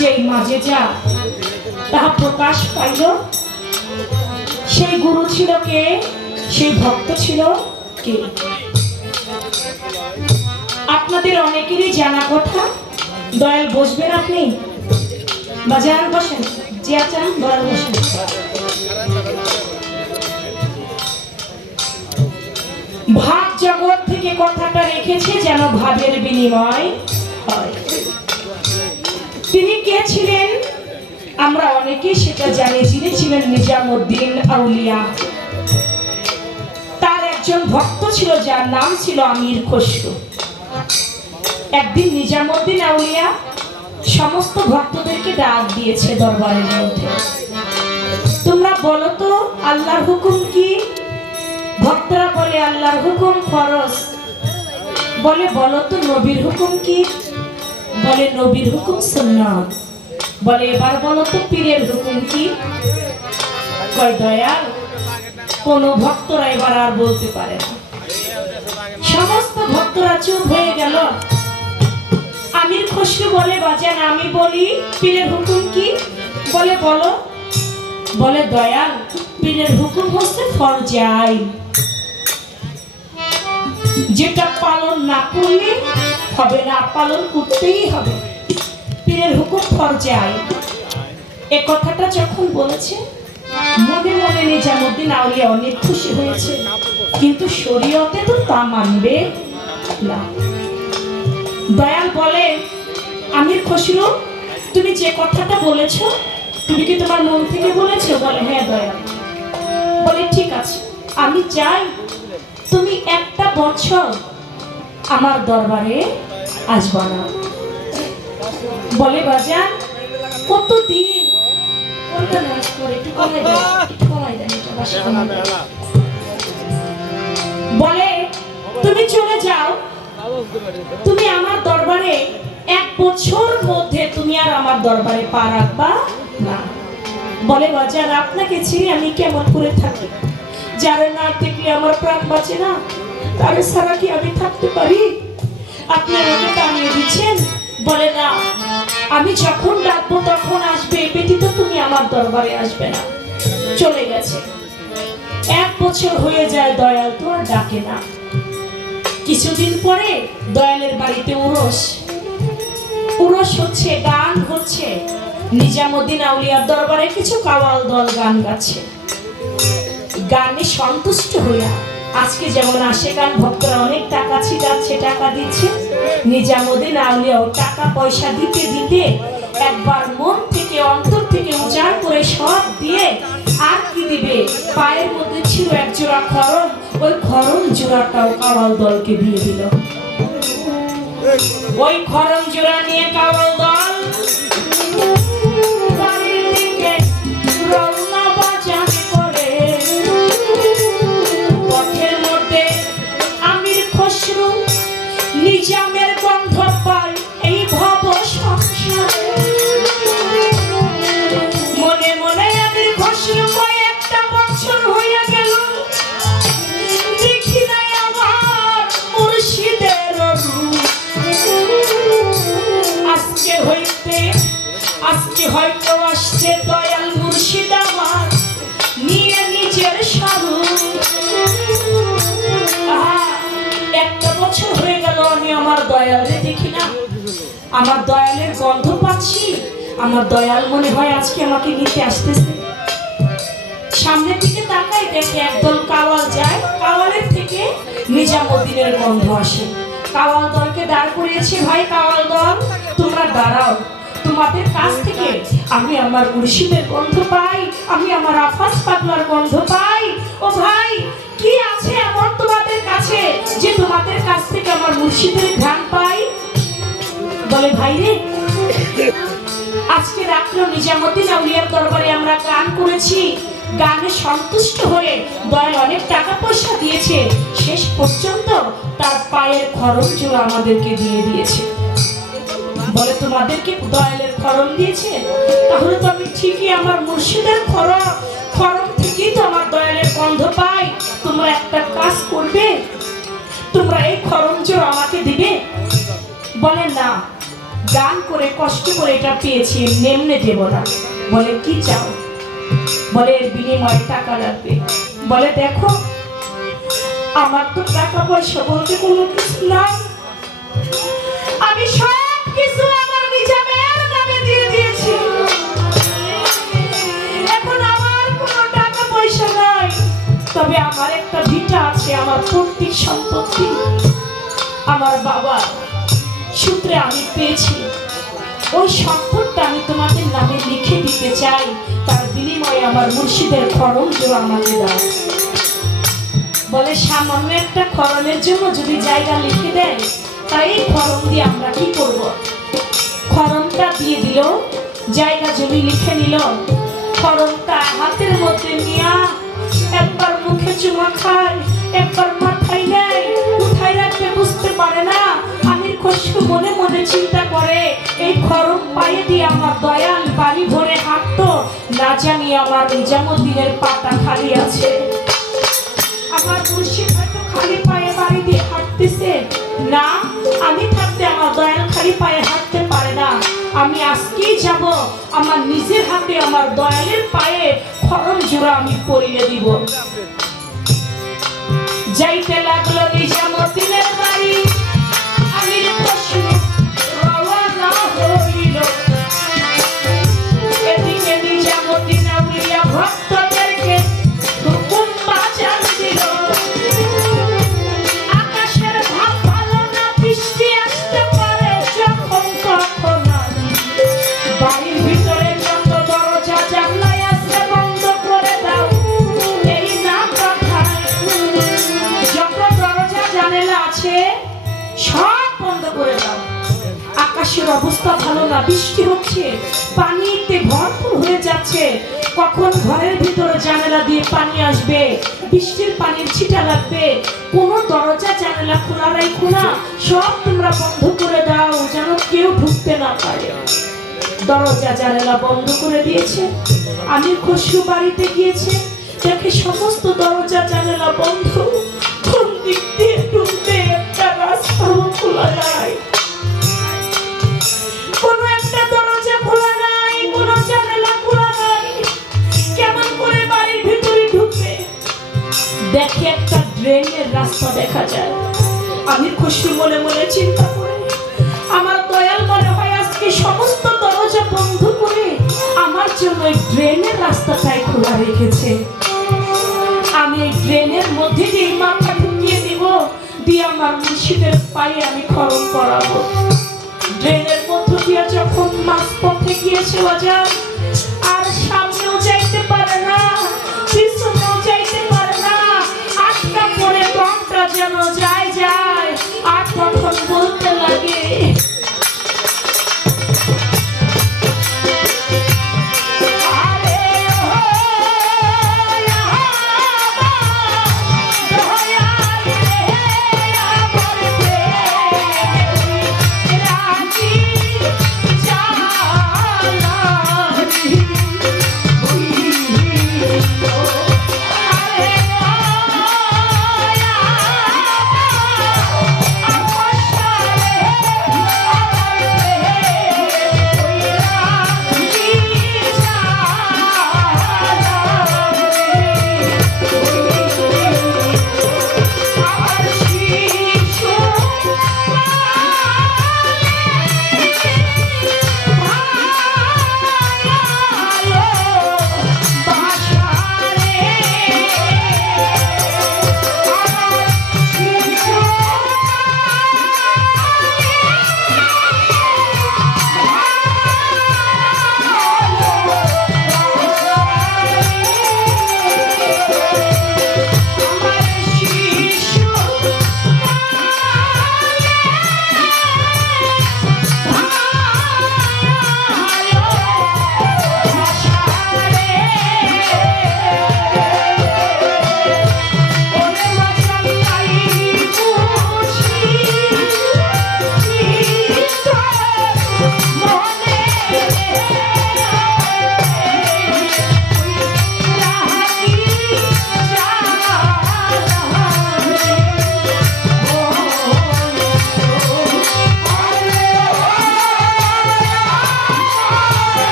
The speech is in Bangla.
মাঝে যা, তাহা প্রকাশ পাইল। সেই গুরু ছিল কে? সেই ভক্ত ছিল কে? আপনাদের অনেকেরই জানা কথা। দয়াল বসবেন আপনি? বাজার বসেন যে আছেন দয়াল বসেন। ভাব জগৎ থেকে কথাটা রেখেছে যেন ভাবের বিনিময় হয়। তিনি কে ছিলেন? আমরা অনেকে সেটা জানি। যিনি ছিলেন নিজামুদ্দিন আউলিয়া। তার একজন ভক্ত ছিল, যার নাম ছিল আমির খসরু। একদিন নিজামুদ্দিন আউলিয়া সমস্ত ভক্তদেরকে ডাক দিয়েছে দরবারের মধ্যে। তোমরা বলো তো, আল্লাহর হুকুম কি? ভক্তরা বলে, আল্লাহর হুকুম ফরজ। বলে, বলো তো, নবীর হুকুম কি? বলে নবীর হুকুম সুন্নাত। বলে, এবার বলো তো পীরের হুকুম কি? দয়াল, কোন ভক্তরা এবার আর বলতে পারে না। সমস্ত ভক্তরা চুপ হয়ে গেল। আমির খসরু বলে, বাজান, আমি বলি, পীরের হুকুম কি? বলে, বলো। বলে, দয়াল, পীরের হুকুম হচ্ছে ফরজে আইন। যেটা পালন না করলে হবে না, পালন করতেই হবে। পীরের হুকুম ফরজে আইন এ কথাটা যখন বলেছে, মনে মনে নিজামুদ্দিন আউলিয়া অনেক খুশি হয়েছে। কিন্তু শরীয়তে তো তা মানবে না। দয়াল বলে, আমির খসরু, তুমি যে কথাটা বলেছ, তুমি কি তোমার মন থেকে বলেছ? বলে হ্যাঁ দয়াল। বলে, ঠিক আছে, আমি চাই তুমি একটা বছর আমার দরবারে আসবা না। বলে, বাজান, কতদিন। বলে, তুমি চলে যাও। তুমি আমার দরবারে এক বছর মধ্যে তুমি আর আমার দরবারে পা রাখবা না। বলে বাজার আপনাকে ছেড়ে আমি কেমন করে থাকি? যারা না দেখলে আমার প্রাণ বাঁচে না। তারে ছাড়া কি আমি থাকতে পারি? আপনি আমাকে টানিয়ে দিচ্ছেন? বলে না। আমি যখন ডাকবো, তখন আসবে। ব্যতীত তুমি আমার দরবারে আসবে না। চলে গেছে। এক বছর হয়ে যায়, দয়াল তো আর ডাকে না। কিছুদিন পরে দয়ালের বাড়িতে উরস। উরস হচ্ছে, গান হচ্ছে। নিজামুদ্দিন আউলিয়ার দরবারে কিছু কাওয়াল দল গান গাচ্ছে। গানে সন্তুষ্ট হইয়া আজকে যেমন আসে গান ভক্তরা অনেক টাকা ছিটাচ্ছে টাকা দিচ্ছে। নিজামুদ্দিন আউলিয়াও টাকা পয়সা দিতে দিতে একবার মন থেকে, অন্তর থেকে উজাড় করে সব দিয়ে আর কি দিবে? পায়ের মধ্যে ছিল এক জোড়া খরম, ওই খরম জোড়াটাও কাওয়াল দলকে দিয়ে দিল। ওই খরম জোড়া নিয়ে কাওয়াল দল আমার দয়ালের গন্ধ পাচ্ছি। আমার দয়াল মনে হয় আজকে আমাকে নিতে আসতেছে। সামনের দিকে তাকাই দেখে একদল কাওয়াল যায়। কাওয়ালের থেকে নিজামুদ্দিনের গন্ধ আসে। কাওয়াল দলকে দাঁড় করিয়েছে, ভাই কাওয়াল দল, তোমরা দাঁড়াও। তোমাদের কাছ থেকে আমি আমার মুর্শিদের গন্ধ পাই, আমি আমার আফাস পাগলার গন্ধ পাই। ও ভাই, কি আছে এমন তোমাদের কাছে যে তোমাদের কাছ থেকে আমার মুর্শিদের ঘ্রাণ পাই? বলে, ভাই রে, আজকে রাত্রেও নিজামুদ্দিন আউলিয়ার দরবারে আমরা গান করেছি। গানে সন্তুষ্ট হয়ে দয়াল অনেক টাকা পয়সা দিয়েছে। শেষ পর্যন্ত তার পায়ের খরচ জোড়া আমাদেরকে দিয়ে দিয়েছে। বলে, তোমাদেরকে দয়ালের খরম দিয়েছে? তাহলে তো আমি ঠিকই আমার মুর্শিদের খরম খরম থেকেই তো আমার দয়ালের গন্ধ পাই। তোমরা একটা কাজ করবে। তোমরা এই খরম জোড়া আমাকে দিবে? বলে, না। দান করে, কষ্ট করে এটা পেয়েছি, নেমনে দেব না বলে, কি চাও? বলে, এর বিনিময়ে টাকা লাগবে। বলে, দেখো, আমার তো টাকা পয়সা বলতে কোনো কিছু নাই। আমি সব কিছু আমার নিজামের নামে দিয়ে দিয়েছি। এখন আমার কোনো টাকা পয়সা নাই। তবে আমার একটা ভিটা আছে, আমার প্রত্যেক সম্পত্তি। আমার বাবা সূত্রে আমি পেয়েছি। ওই সম্পদটা আমি তোমাদের নামে লিখে দিতে চাই। তার বিনিময়ে আমার মুর্শিদের খরচ জোড়া আমাকে দাও। বলে, সামান্য একটা খরণের জন্য যদি জায়গা লিখে দেয়, তাই এই খরণ দিয়ে আমরা কি করব? খরণটা দিয়ে দিল, জায়গা জমি লিখে নিল, খরণটা হাতের মধ্যে নিয়া একবার মুখে চুমা খায়, একবার মাথায় নেয় কোথায় রাখতে বুঝতে পারে না। খসরু মনে মনে চিন্তা করে, এই খরম পায়ে দিয়ে আমার দয়াল বাড়ি ভরে হাঁটতো, না জানি আমার নিজামুদ্দিনের পাতা খালি আছে। আমার মুর্শিদ হয়তো খালি পায়ে বাড়ি দিয়ে হাঁটতেছে। না, আমি থাকতে আমার দয়াল খালি পায়ে হাঁটতে পারে না। আমি আজকেই যাব, আমার নিজের হাতে আমার দয়ালের পায়ে খরম জোড়া আমি পরিয়ে দিব। যাইতে লাগল নিজামুদ্দিনের বাড়ি। হচ্ছে পানিতে ভরপুর হয়ে যাচ্ছে। কখন ঘরের ভিতরে জানালা দিয়ে পানি আসবে? বৃষ্টির পানির ছিটা লাগবে। কোনো দরজা, জানালা খোলা নাই খোলা সব তোমরা বন্ধ করে দাও, যেন কেউ ঢুকতে না পারে। দরজা, জানালা বন্ধ করে দিয়েছে। আমি খসরু বাড়িতে গিয়েছে। দেখে সমস্ত দরজা, জানালা বন্ধ। আমি মনে মনে চিন্তা করে। আমার দয়াল মনে হয় আজকে সমস্ত দরজা বন্ধ করে আমার জন্য এই ড্রেনের রাস্তাটাই খোলা রেখেছে। আমি এই ড্রেনের মধ্যে দিয়ে মাথা ঢুকিয়ে দিব, দিয়ে আমার মুর্শিদের পায়ে আমি খরণ করাবো। ড্রেনের মধ্য দিয়ে যখন মাছ পথে গিয়েছে বাজার